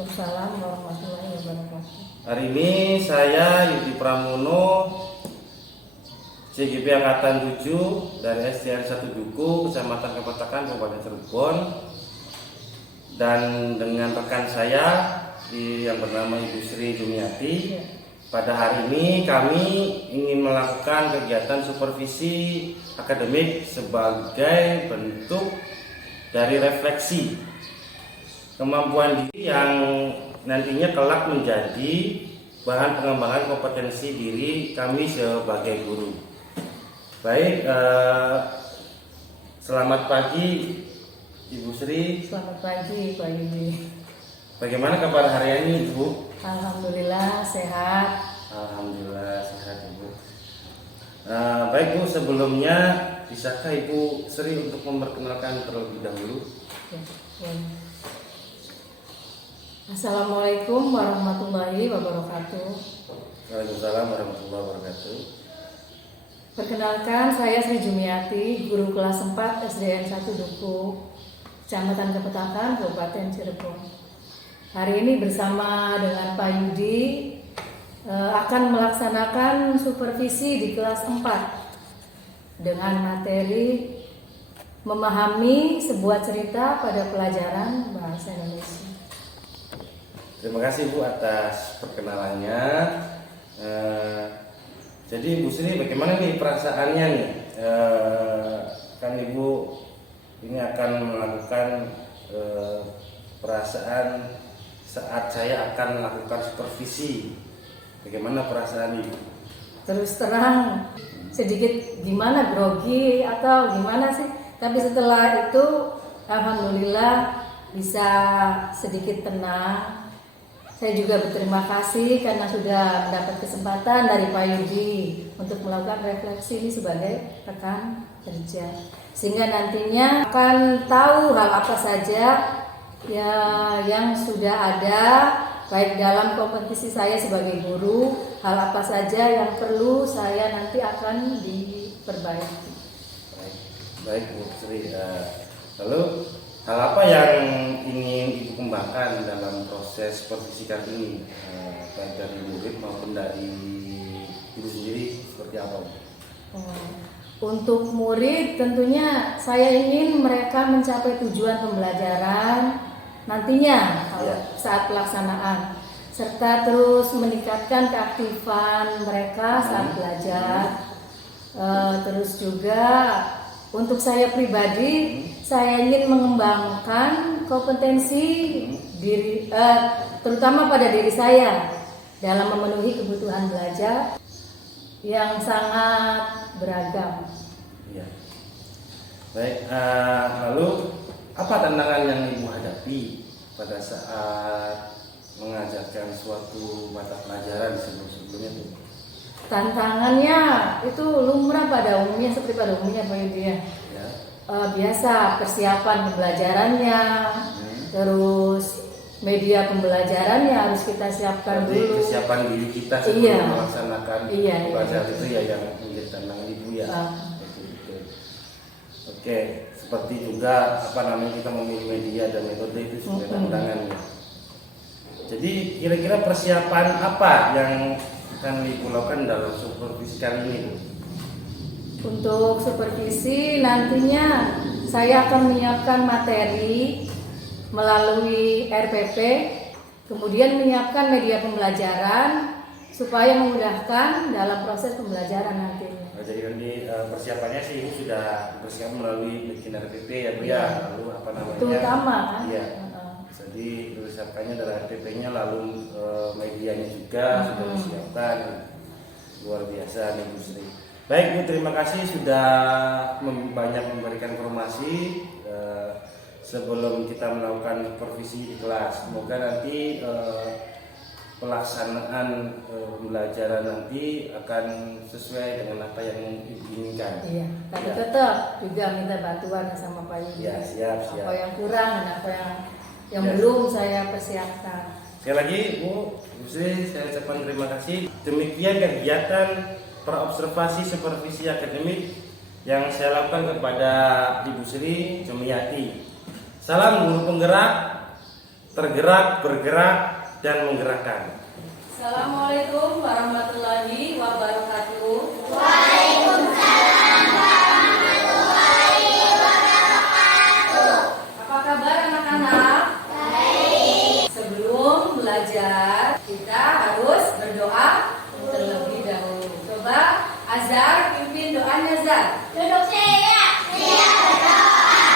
Waalaikumsalam warahmatullahi wabarakatuh. Hari ini saya Yudi Pramono, CGP Angkatan 7 dari SDN 1 Duku, Kecamatan Kepetakan, Kabupaten Cirebon, dan dengan rekan saya yang bernama Ibu Sri Jumiati. Pada hari ini kami ingin melakukan kegiatan supervisi akademik sebagai bentuk dari refleksi kemampuan diri yang nantinya kelak menjadi bahan pengembangan kompetensi diri kami sebagai guru. Baik, selamat pagi Ibu Sri. Selamat pagi Pak Yudi. Bagaimana kabar hari ini Ibu? Alhamdulillah sehat. Alhamdulillah sehat Ibu. Baik Bu, sebelumnya bisakah Ibu Sri untuk memperkenalkan terlebih dahulu? Ya. Assalamualaikum warahmatullahi wabarakatuh. Waalaikumsalam warahmatullahi wabarakatuh. Perkenalkan, saya Sri Jumiati, guru kelas 4 SDN 1 Duku, Kecamatan Kepetakan, Kabupaten Cirebon. Hari ini bersama dengan Pak Yudi akan melaksanakan supervisi di kelas 4 dengan materi memahami sebuah cerita pada pelajaran bahasa Indonesia. Terima kasih Bu atas perkenalannya. Jadi Ibu Sri, bagaimana nih perasaannya nih? Kan Ibu ini akan melakukan perasaan saat saya akan melakukan supervisi. Bagaimana perasaan Ibu? Terus terang sedikit gimana, grogi atau gimana sih? Tapi setelah itu alhamdulillah bisa sedikit tenang. Saya juga berterima kasih karena sudah mendapat kesempatan dari Pak Yudi untuk melakukan refleksi ini sebagai rekan kerja, sehingga nantinya akan tahu hal apa saja ya yang sudah ada, baik dalam kompetisi saya sebagai guru, hal apa saja yang perlu saya nanti akan diperbaiki. Baik Bu Sri. Lalu hal apa yang ingin Ibu kembangkan dalam proses supervisi kali ini, baik dari murid maupun dari Ibu sendiri, seperti apa? Untuk murid tentunya saya ingin mereka mencapai tujuan pembelajaran nantinya saat pelaksanaan, serta terus meningkatkan keaktifan mereka saat belajar. Terus juga untuk saya pribadi, saya ingin mengembangkan kompetensi diri, terutama pada diri saya dalam memenuhi kebutuhan belajar yang sangat beragam. Ya. Baik, lalu apa tantangan yang Ibu hadapi pada saat mengajarkan suatu mata pelajaran sebelum-sebelumnya itu? Tantangannya itu lumrah pada umumnya, seperti pada umumnya Pak Yudi ya. Biasa persiapan pembelajarannya, terus media pembelajarannya harus kita siapkan dulu. Kesiapan diri kita sebelum melaksanakan pelajaran itu ya yang menjadi tantangan Ibu ya. Betul. Oke, seperti juga kita memilih media dan metode itu sebagai tantangannya. Jadi kira-kira persiapan apa yang akan Ibu lakukan dalam supervisi kali ini? Untuk supervisi nantinya saya akan menyiapkan materi melalui RPP, kemudian menyiapkan media pembelajaran supaya memudahkan dalam proses pembelajaran nantinya. Jadi nanti persiapannya sih Ibu sudah bersiap melalui bikin RPP ya Bu ya, lalu apa namanya? Itu utama kan? Iya. Jadi persiapannya dari RPP-nya, lalu medianya juga sudah disiapkan. Luar biasa nih Bu Sri. Baik Bu, terima kasih sudah banyak memberikan informasi sebelum kita melakukan supervisi di kelas. Semoga nanti pelaksanaan pembelajaran nanti akan sesuai dengan apa yang diinginkan. Iya, tapi tetap juga minta bantuan sama Pak Yudi. Ya, siap. Apa yang kurang dan apa yang belum saya persiapkan. Sekali lagi Bu Sri, saya ucapkan terima kasih. Demikian kegiatan praobservasi supervisi akademik yang saya lakukan kepada Ibu Sri Jumiati. Salam guru penggerak tergerak, bergerak, dan menggerakkan. Assalamualaikum warahmatullahi wabarakatuh. Apa kabar anak-anak? Sebelum belajar, kita harus berdoa terlebih dahulu. Coba Azhar pimpin doanya, Azhar. Duduk siap, siap berdoa.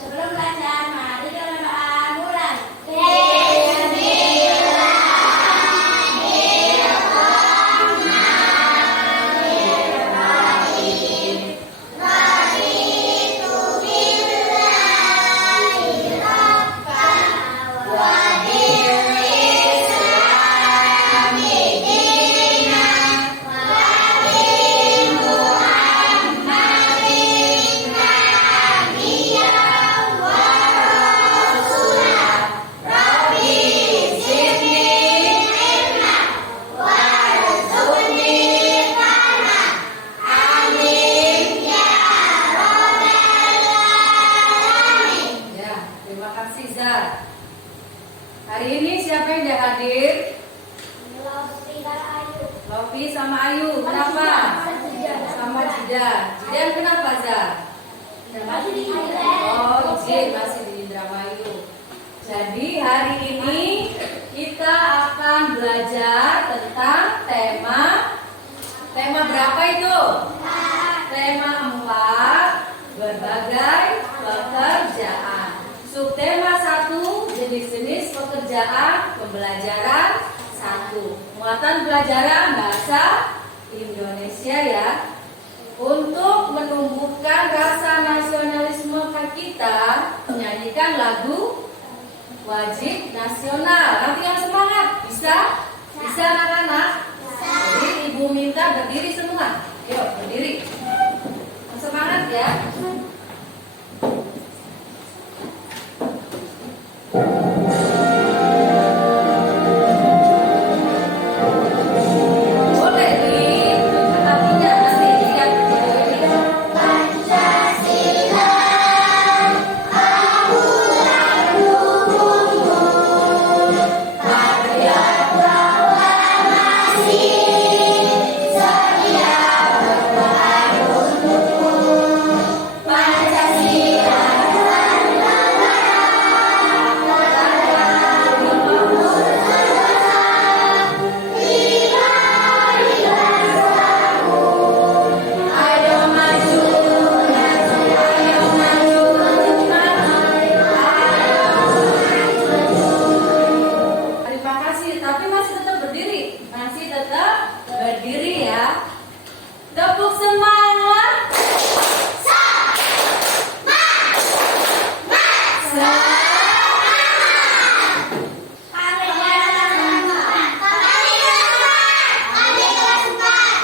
Sebelum belajar, mari kita berdoa mulai. Ya, terima kasih Zar. Hari ini siapa yang tidak hadir? Lofi sama Ayu. Kenapa? Sama Jidan. Jidan kenapa Zar? Oh, izin masih di Indramayu. Jadi hari ini kita akan belajar tentang tema berapa itu? Tema 4, berbagai pekerjaan. Subtema 1, jenis-jenis pekerjaan pembelajaran 1. Muatan pelajaran bahasa Indonesia ya. Untuk menumbuhkan rasa nasionalisme kita, menyanyikan lagu wajib nasional. Nanti yang semangat, bisa? Bisa anak-anak? Jadi ibu minta berdiri semua. Yuk berdiri. Yang semangat ya. Boleh ditunjuk kakinya nanti lihat video ini. Ayo maju, ayo maju, terima kasih, tapi masih tetap berdiri. Masih tetap berdiri ya. Tepuk semangat.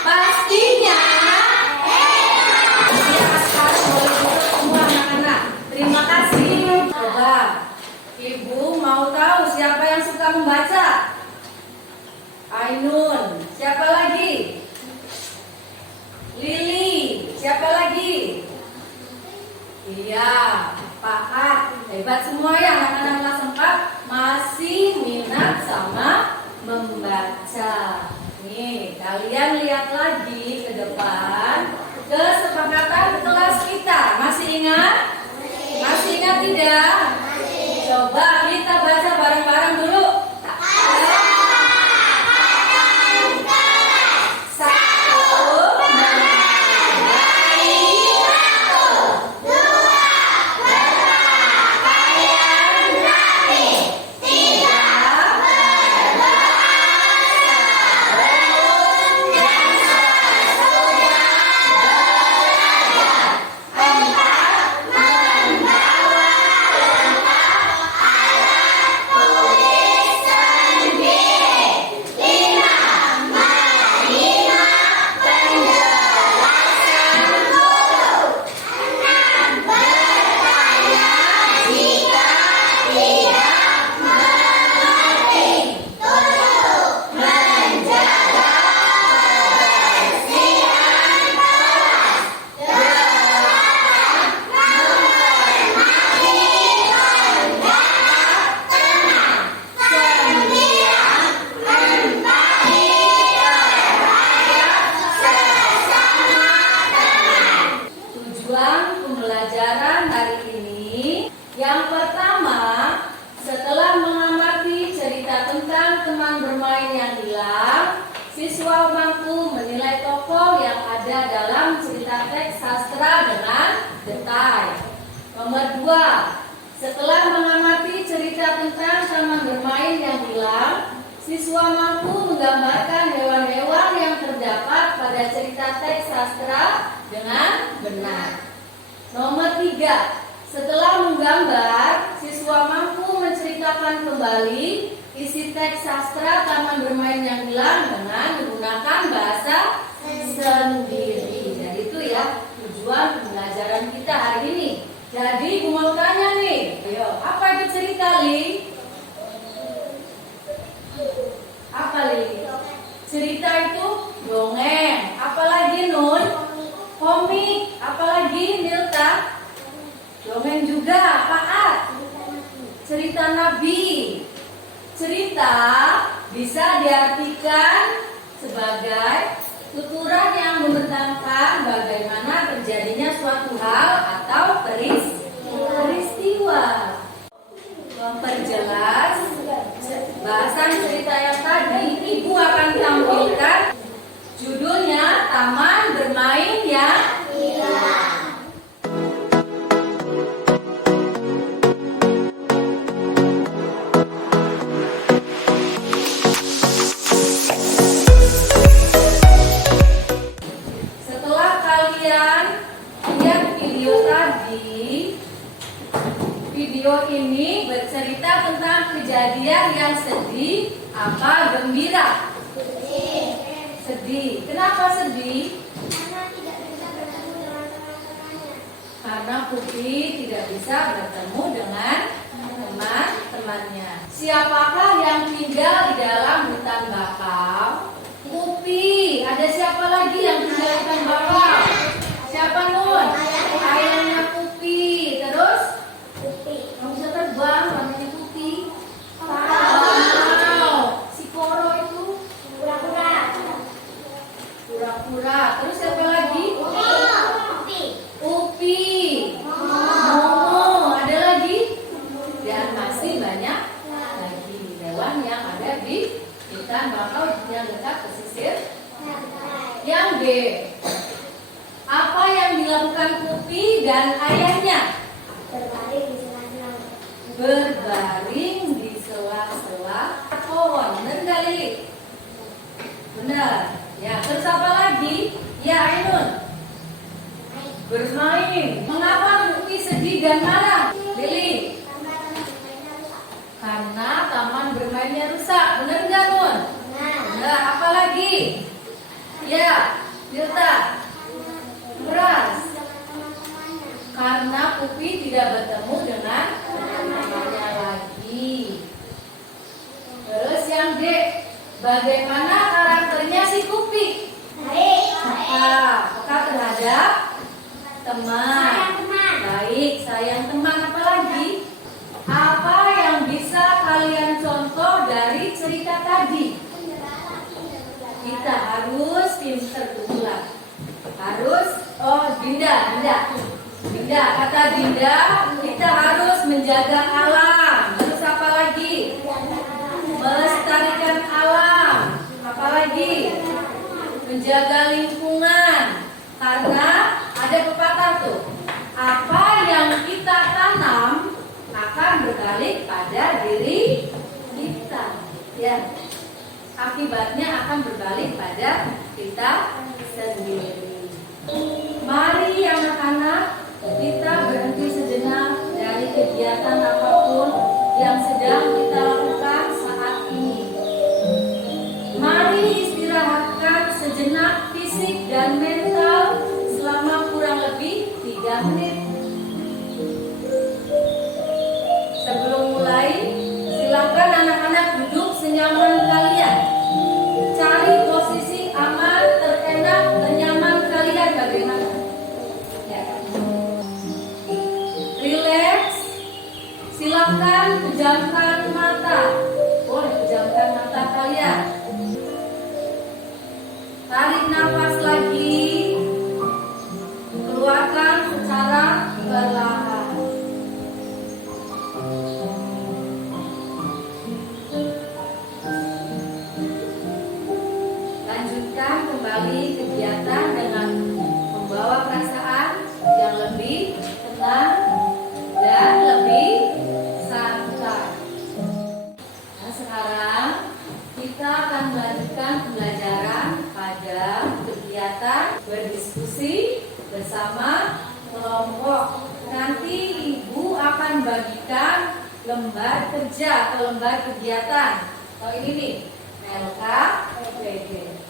Pastinya. Ya, sekarang boleh duduk semua anak-anak. Terima kasih. Coba, Ibu mau tahu siapa yang suka membaca? Ainun. Siapa lagi? Lili. Siapa lagi? Iya, Pak At. Hebat semua ya anak-anak kelas 4 masih minat sama membaca. Nih, kalian lihat lagi ke depan kesepakatan kelas kita. Masih ingat? Masih ingat tidak? Coba kita baca bareng-bareng dulu. Satu, menghargai waktu. Dua, berpakaian rapi. Tiga, berdoa sebelum dan sesudah belajar. Empat, membawa lengkap cerita teks sastra dengan detail. Nomor 2, setelah mengamati cerita tentang taman bermain yang hilang, siswa mampu menggambarkan hewan-hewan yang terdapat pada cerita teks sastra dengan benar. Nomor 3, setelah menggambar, siswa mampu menceritakan kembali isi teks sastra taman bermain yang hilang dengan menggunakan bahasa sendiri. Dan itu ya tujuan pembelajaran kita hari ini. Jadi aku mau tanya nih, ayo, apa itu cerita, Li? Apa, Li? Cerita itu dongeng. Apalagi, Nun? Komik. Apalagi, Nilta? Dongeng juga. Apaan? Cerita Nabi. Cerita bisa diartikan sebagai tuturan yang membentangkan bagaimana terjadinya suatu hal atau peristiwa. Memperjelas bahasan cerita yang tadi, Ibu akan tampilkan judulnya Taman Bermain yang Hilang. Video ini bercerita tentang kejadian yang sedih apa gembira? Sedih. Kenapa sedih? Karena Pupi tidak bisa bertemu dengan teman-temannya. Siapakah yang tinggal di dalam hutan bakau? Pupi. Ada siapa lagi yang tinggal di hutan bakau? Siapa, Nun? Ayahnya Pupi. Terus? Kamu bisa terbang, namanya Pupi. Wow. Si Koro itu? Pura-pura. Terus siapa lagi? Upi. Momo. Ada lagi? Dan masih banyak lagi hewan yang ada di hutan bakau yang dekat pesisir. Yang D, apa yang dilakukan Pupi dan ayahnya? Berbaring di sela-sela pohon. Benar nggak, Lili? Benar. Ya, terus apa lagi? Ya, Ainun. Bermain. Mengapa Pupi sedih dan marah, Lili? Karena taman bermainnya rusak. Benar nggak, Nun? Benar. Apa lagi? Ya, Nilta. Beras. Karena Pupi tidak bertemu dengan teman-temannya lagi. Terus yang D, bagaimana karakternya si Pupi? Peka terhadap teman. Baik, sayang teman. Apa lagi? Apa yang bisa kalian contoh dari cerita tadi? Kita harus pintar dulu lah. Harus, Dinda, kata Dinda, kita harus menjaga alam. Terus apa lagi? Melestarikan alam. Apa lagi? Menjaga lingkungan. Karena ada pepatah tuh, apa yang kita tanam akan berbalik pada diri kita. Ya, akibatnya akan berbalik pada kita sendiri. Mari anak-anak, kita berhenti sejenak dari kegiatan apapun yang sedang kita lakukan saat ini. Mari istirahatkan sejenak fisik dan mental selama kurang lebih 3 menit. Sebelum mulai, silakan anak-anak duduk senyaman kalian. Cari posisi aman, terenak, nyaman kalian bagaimana? Ya. Relax. Silakan pejamkan mata. Boleh pejamkan mata kalian. Tarik nafas lagi. Keluarkan secara perlahan. Lanjutkan kembali kegiatan dengan membawa kita akan melanjutkan pembelajaran pada kegiatan berdiskusi bersama kelompok. Nanti Ibu akan bagikan lembar kerja atau lembar kegiatan. Oh ini nih, LKPD.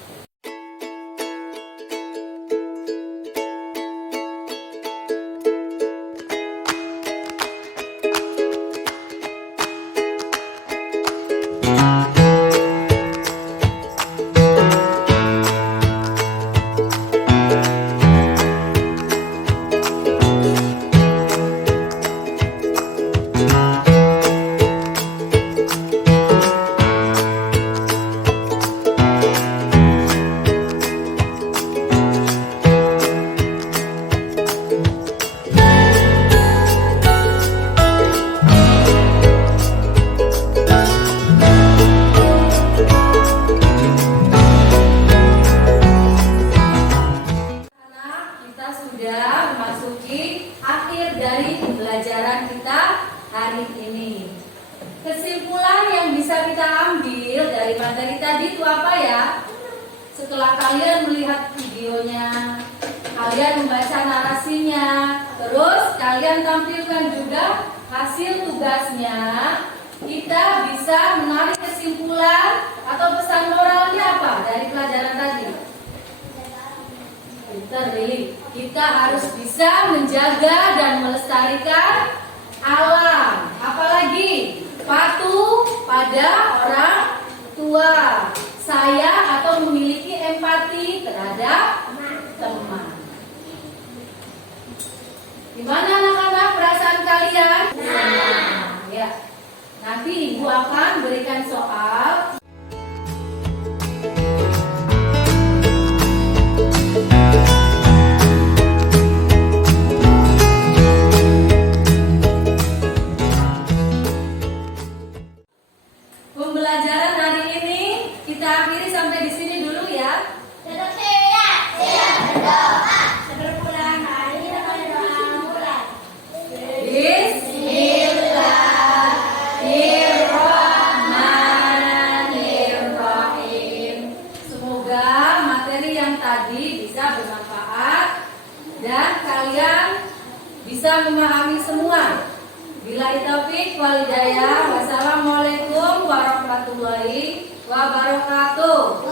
Sudah memasuki akhir dari pembelajaran kita hari ini. Kesimpulan yang bisa kita ambil dari materi tadi itu apa ya? Setelah kalian melihat videonya, kalian membaca narasinya, terus kalian tampilkan juga hasil tugasnya, kita bisa menarik kesimpulan atau pesan moralnya apa dari pelajaran tadi? Kita harus bisa menjaga dan melestarikan alam. Apalagi patuh pada orang tua, sayang atau memiliki empati terhadap teman. Gimana anak-anak perasaan kalian? Ya. Nanti Ibu akan berikan soal. Pembelajaran hari ini kita akhiri sampai di sini dulu ya. Tetap siap, siap berdoa. Sebelum pulang hari kita berdoa mulai. Bismillahirrahmanirrahim. Semoga materi yang tadi bisa bermanfaat dan kalian bisa memahami semua. Billahi taufik wal hidayah. Wassalamualaikum warahmatullahi wabarakatuh.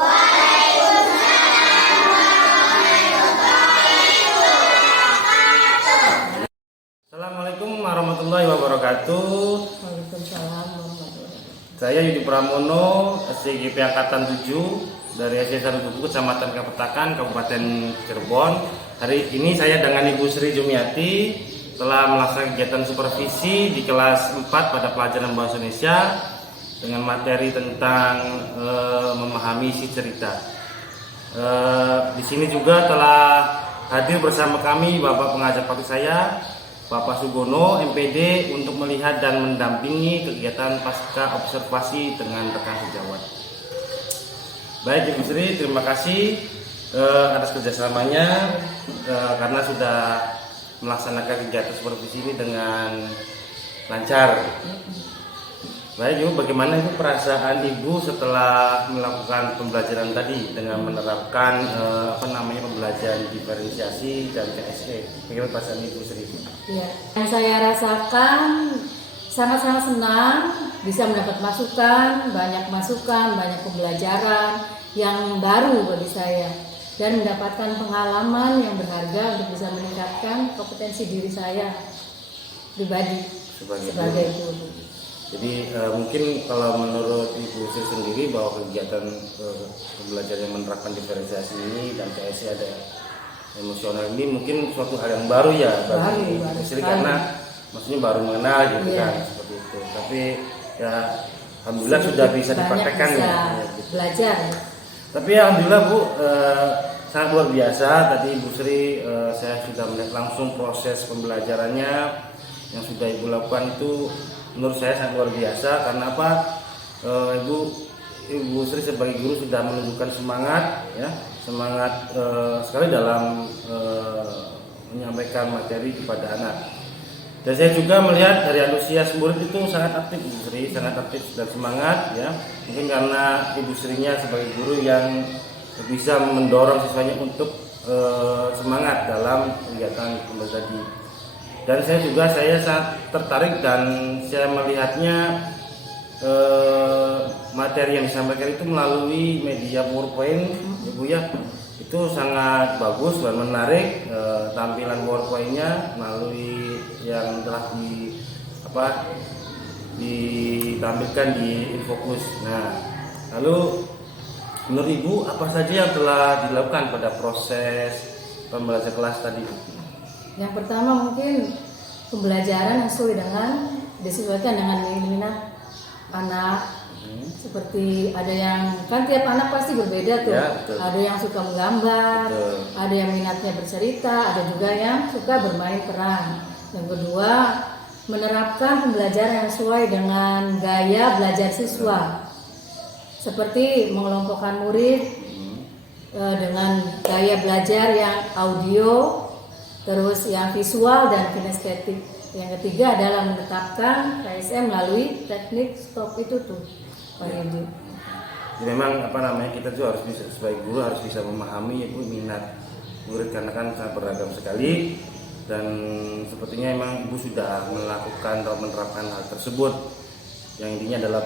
Assalamualaikum warahmatullahi wabarakatuh. Waalaikumsalam warahmatullahi wabarakatuh. Saya Yudi Pramono, SCGP Angkatan 7 dari SD 1 Kecamatan Kapetakan, Kabupaten Cirebon. Hari ini saya dengan Ibu Sri Jumiati telah melaksanakan kegiatan supervisi di kelas 4 pada pelajaran Bahasa Indonesia dengan materi tentang memahami isi cerita. Di sini juga telah hadir bersama kami Bapak pengajar praktik saya, Bapak Sugono, MPD, untuk melihat dan mendampingi kegiatan pasca observasi dengan rekan sejawat. Baik Ibu Sri, terima kasih atas kerjasamanya karena sudah melaksanakan kegiatan supervisi ini dengan lancar. Baik Ibu, bagaimana Ibu perasaan Ibu setelah melakukan pembelajaran tadi dengan menerapkan pembelajaran diferensiasi dan KSE? Bagaimana perasaan Ibu Sri? Ya, yang saya rasakan sangat-sangat senang bisa mendapat masukan, banyak pembelajaran yang baru bagi saya dan mendapatkan pengalaman yang berharga untuk bisa meningkatkan kompetensi diri saya pribadi sebagai guru. Jadi mungkin kalau menurut Ibu Sri sendiri bahwa kegiatan pembelajaran yang menerapkan diferensiasi ini dan KSE ada emosional ini mungkin suatu hal yang baru ya bagi Ibu Sri karena maksudnya baru mengenal gitu kan seperti itu. Tapi ya alhamdulillah sudah bisa dipraktekkan ya. Belajar. Tapi alhamdulillah Bu sangat luar biasa. Tadi Ibu Sri saya sudah melihat langsung proses pembelajarannya yang sudah Ibu lakukan itu menurut saya sangat luar biasa. Karena apa? Ibu Sri sebagai guru sudah menunjukkan semangat ya, semangat sekali dalam menyampaikan materi kepada anak. Dan saya juga melihat dari antusias murid itu sangat aktif, Ibu Sri, sangat aktif dan semangat ya. Mungkin karena Ibu Srinya sebagai guru yang bisa mendorong siswanya untuk semangat dalam kegiatan pembelajaran tadi. Dan saya sangat tertarik dan saya melihatnya materi yang disampaikan itu melalui media PowerPoint, Ibu ya. Itu sangat bagus dan menarik, tampilan PowerPoint-nya melalui yang telah ditampilkan di Infocus. Nah, lalu menurut Ibu apa saja yang telah dilakukan pada proses pembelajaran kelas tadi? Yang pertama mungkin pembelajaran yang sesuai dengan disesuaikan dengan minat anak. Seperti ada yang kan tiap anak pasti berbeda tuh. Ya, betul. Ada yang suka menggambar, Betul. ada yang minatnya bercerita, ada juga yang suka bermain peran. Yang kedua, menerapkan pembelajaran yang sesuai dengan gaya belajar siswa. Seperti mengelompokkan murid dengan gaya belajar yang audio, terus yang visual dan kinestetik. Yang ketiga adalah menetapkan KSM melalui teknik stop itu tuh, Pak Yudi. Jadi memang kita juga harus bisa sebagai guru harus bisa memahami Ibu minat murid karena kan sangat beragam sekali, dan sepertinya memang Ibu sudah melakukan atau menerapkan hal tersebut yang intinya adalah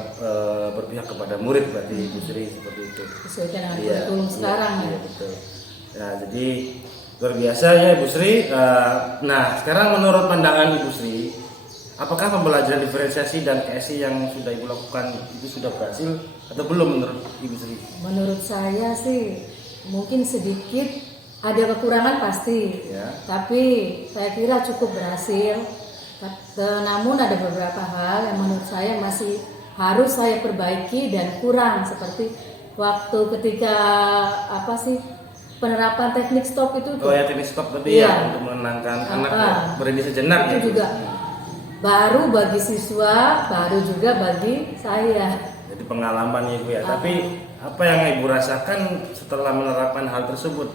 berpihak kepada murid, berarti Ibu Sri seperti itu. Sesuaikan dengan kurikulum sekarang ya. Betul. Nah, jadi luar biasa ya Ibu Sri. Nah, sekarang menurut pandangan Ibu Sri, apakah pembelajaran diferensiasi dan KSI yang sudah Ibu lakukan itu sudah berhasil atau belum menurut Ibu Sri? Menurut saya sih mungkin sedikit ada kekurangan pasti, Ya. tapi saya kira cukup berhasil. Namun ada beberapa hal yang menurut saya masih harus saya perbaiki dan kurang, seperti waktu ketika penerapan teknik stop itu tuh. Oh ya, teknik stop tadi Iya. ya untuk menenangkan anak ya, berhenti sejenak Itu ya. juga baru bagi siswa, baru juga bagi saya. Jadi pengalaman ya Ibu ya. Tapi apa yang Ibu rasakan setelah menerapkan hal tersebut?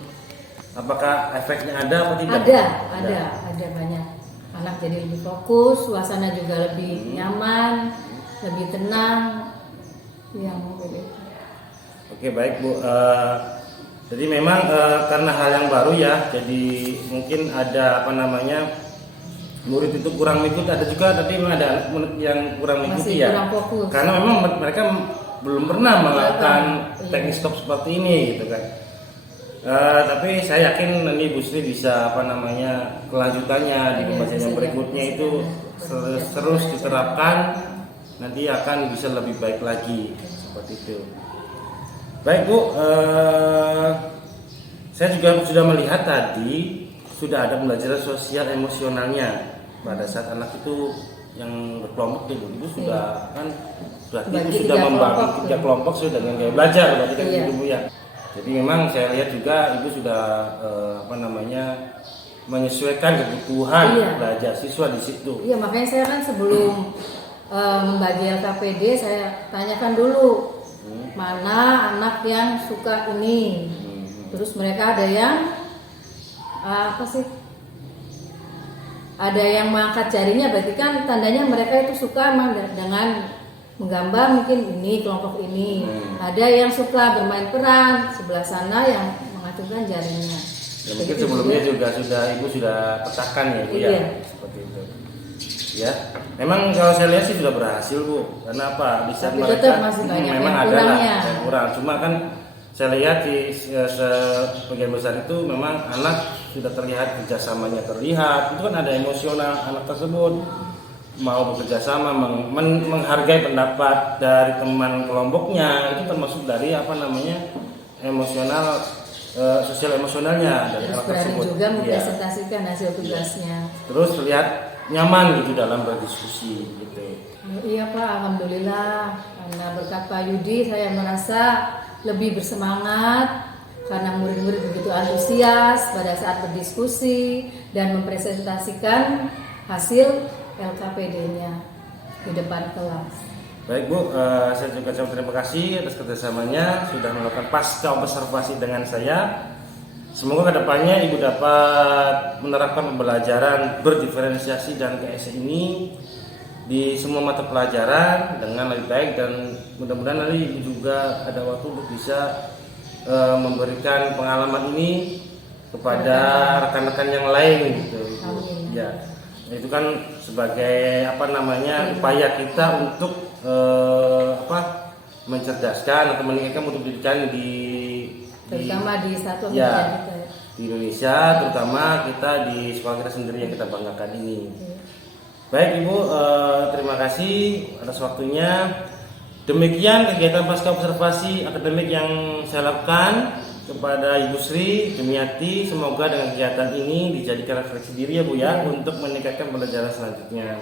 Apakah efeknya ada atau tidak? Ada banyak. Anak jadi lebih fokus, suasana juga lebih nyaman, lebih tenang. Ya, mungkin itu. Oke, baik Bu. Jadi memang karena hal yang baru ya, jadi mungkin ada murid itu kurang mengikuti, ada juga tapi memang ada murid yang kurang mengikuti Masih ya. kurang fokus. Karena memang mereka belum pernah melakukan Iya. teknik stop seperti ini gitu kan. Tapi saya yakin nanti Bu Sri bisa kelanjutannya di Iya, pembelajaran yang bisa berikutnya ya. itu terus diterapkan, nanti akan bisa lebih baik lagi seperti itu. Baik Bu, saya juga sudah melihat tadi sudah ada pembelajaran sosial emosionalnya pada saat anak itu yang berkelompok itu Ibu sudah kan berarti Ibu Bagi sudah tiga membagi kelompok, 3 kelompok sudah dengan gaya belajar berarti kan Iya. Ibu ya. Jadi memang saya lihat juga Ibu sudah menyesuaikan kebutuhan Iya. belajar siswa di situ. Iya, makanya saya kan sebelum membagi LKPD saya tanyakan dulu mana anak yang suka ini. Terus mereka ada yang ada yang mengangkat jarinya, berarti kan tandanya mereka itu suka emang dengan menggambar, mungkin ini kelompok ini. Ada yang suka bermain peran, sebelah sana yang mengacungkan jarinya. Ya, mungkin sebelumnya juga Ibu sudah petakan ya Bu ya, Iya. seperti itu. Ya, memang kalau saya lihat sih sudah berhasil Bu. Karena apa? Di saat Tapi mereka tetap masih banyak memang yang ada kurangnya. yang kurang. Cuma kan saya lihat di sebagian besar itu memang anak sudah terlihat kerjasamanya terlihat. Itu kan ada emosional anak tersebut mau bekerja sama, menghargai pendapat dari teman kelompoknya, itu termasuk dari emosional, sosial emosionalnya dari Terus anak berani tersebut. juga Iya. mempresentasikan hasil tugasnya. Terus terlihat nyaman gitu dalam berdiskusi gitu. Iya Pak, alhamdulillah. Karena berkat Pak Yudi saya merasa lebih bersemangat karena murid-murid begitu antusias pada saat berdiskusi dan mempresentasikan hasil LKPD-nya di depan kelas. Baik Bu, saya juga ucapkan terima kasih atas kerjasamanya sudah melakukan pasca observasi dengan saya. Semoga kedepannya Ibu dapat menerapkan pembelajaran berdiferensiasi dan KS ini di semua mata pelajaran dengan lebih baik, dan mudah-mudahan nanti Ibu juga ada waktu untuk bisa memberikan pengalaman ini kepada rekan-rekan yang lain gitu. Ya, itu kan sebagai upaya kita untuk mencerdaskan atau meningkatkan mutu pendidikan terutama di satu ya, kita di Indonesia, terutama kita di sekolah kita sendiri yang kita banggakan ini. Baik Ibu, terima kasih atas waktunya. Demikian kegiatan pasca observasi akademik yang saya lakukan kepada Ibu Sri Demiati. Semoga dengan kegiatan ini dijadikan refleksi diri ya Bu ya, untuk meningkatkan pembelajaran selanjutnya.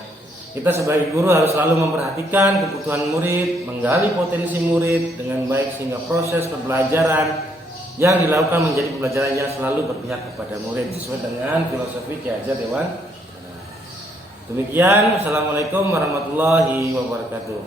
Kita sebagai guru harus selalu memperhatikan kebutuhan murid, menggali potensi murid dengan baik sehingga proses pembelajaran yang dilakukan menjadi pembelajaran yang selalu berpihak kepada murid sesuai dengan filosofi Ki Hajar Dewan. Demikian, Assalamualaikum warahmatullahi wabarakatuh.